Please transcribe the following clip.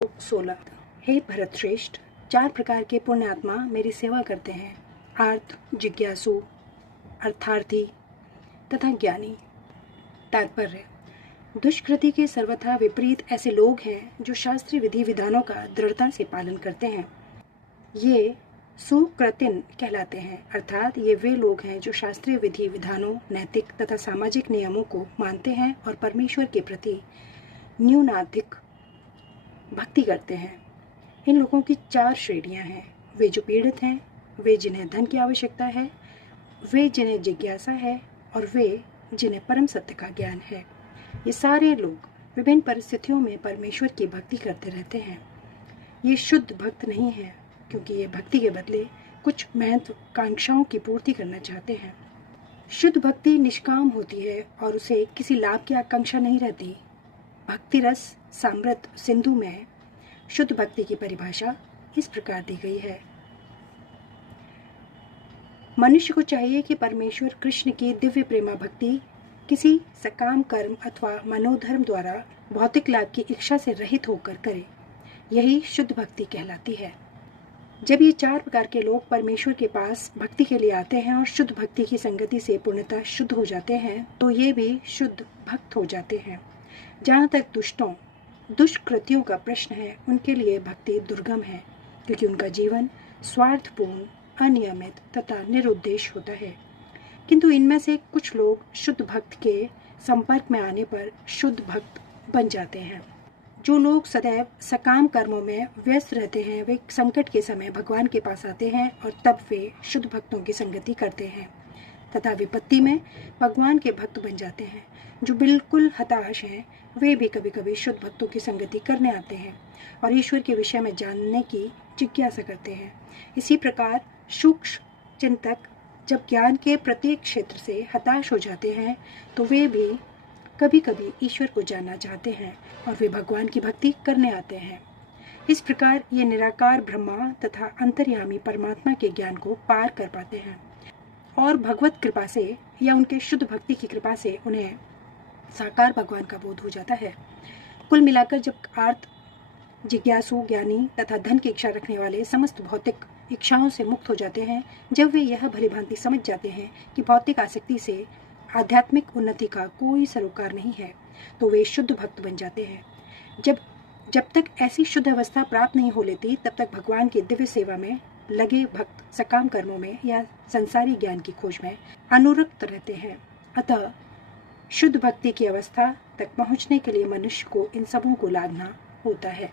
16। हे भरत श्रेष्ठ, 4 प्रकार के पुण्यात्मा मेरी सेवा करते हैं: आर्त, जिज्ञासु, अर्थार्थी तथा ज्ञानी। तात्पर्य: दुष्कृति के सर्वथा विपरीत ऐसे लोग हैं जो शास्त्रीय विधि विधानों का दृढ़ता से पालन करते हैं। ये सुकृतिन कहलाते हैं, अर्थात ये वे लोग हैं जो शास्त्रीय विधि विधानों, नैतिक तथा सामाजिक नियमों को मानते हैं और परमेश्वर के प्रति न्यूनाधिक भक्ति करते हैं। इन लोगों की 4 श्रेणियां हैं: वे जो पीड़ित हैं, वे जिन्हें धन की आवश्यकता है, वे जिन्हें जिज्ञासा है और वे जिन्हें परम सत्य का ज्ञान है। ये सारे लोग विभिन्न परिस्थितियों में परमेश्वर की भक्ति करते रहते हैं। ये शुद्ध भक्त नहीं है, क्योंकि ये भक्ति के बदले कुछ महत्वाकांक्षाओं की पूर्ति करना चाहते हैं। शुद्ध भक्ति निष्काम होती है और उसे किसी लाभ की आकांक्षा नहीं रहती। भक्ति रस समृद्ध सिंधु में शुद्ध भक्ति की परिभाषा इस प्रकार दी गई है: मनुष्य को चाहिए कि परमेश्वर कृष्ण की दिव्य प्रेमा भक्ति किसी सकाम कर्म अथवा मनोधर्म द्वारा भौतिक लाभ की इच्छा से रहित होकर करे। यही शुद्ध भक्ति कहलाती है। जब ये 4 प्रकार के लोग परमेश्वर के पास भक्ति के लिए आते हैं और शुद्ध भक्ति की संगति से पूर्णतः शुद्ध हो जाते हैं, तो ये भी शुद्ध भक्त हो जाते हैं। जहाँ तक दुष्कृतियों का प्रश्न है, उनके लिए भक्ति दुर्गम है, क्योंकि उनका जीवन स्वार्थपूर्ण, अनियमित तथा निरुद्देश्य होता है। किंतु इनमें से कुछ लोग शुद्ध भक्त के संपर्क में आने पर शुद्ध भक्त बन जाते हैं। जो लोग सदैव सकाम कर्मों में व्यस्त रहते हैं, वे संकट के समय भगवान के पास आते हैं और तब वे शुद्ध भक्तों की संगति करते हैं तथा विपत्ति में भगवान के भक्त बन जाते हैं। जो बिल्कुल हताश हैं, वे भी कभी कभी शुद्ध भक्तों की संगति करने आते हैं और ईश्वर के विषय में जानने की जिज्ञासा करते हैं। इसी प्रकार सूक्ष्म चिंतक जब ज्ञान के प्रत्येक क्षेत्र से हताश हो जाते हैं, तो वे भी कभी कभी ईश्वर को जानना चाहते हैं और वे भगवान की भक्ति करने आते हैं। इस प्रकार ये निराकार ब्रह्मा तथा अंतर्यामी परमात्मा के ज्ञान को पार कर पाते हैं और भगवत कृपा से या उनके शुद्ध भक्ति की कृपा से उन्हें साकार भगवान का बोध हो जाता है। कुल मिलाकर जब आर्त, जिज्ञासु, ज्ञानी तथा धन की इच्छा रखने वाले समस्त भौतिक इच्छाओं से मुक्त हो जाते हैं, जब वे यह भलीभांति समझ जाते हैं कि भौतिक आसक्ति से आध्यात्मिक उन्नति का कोई सरोकार नहीं है, तो वे शुद्ध भक्त बन जाते हैं। जब तक ऐसी शुद्ध अवस्था प्राप्त नहीं हो लेती, तब तक भगवान की दिव्य सेवा में लगे भक्त सकाम कर्मों में या संसारी ज्ञान की खोज में अनुरक्त रहते हैं। अतः शुद्ध भक्ति की अवस्था तक पहुंचने के लिए मनुष्य को इन सबों को लादना होता है।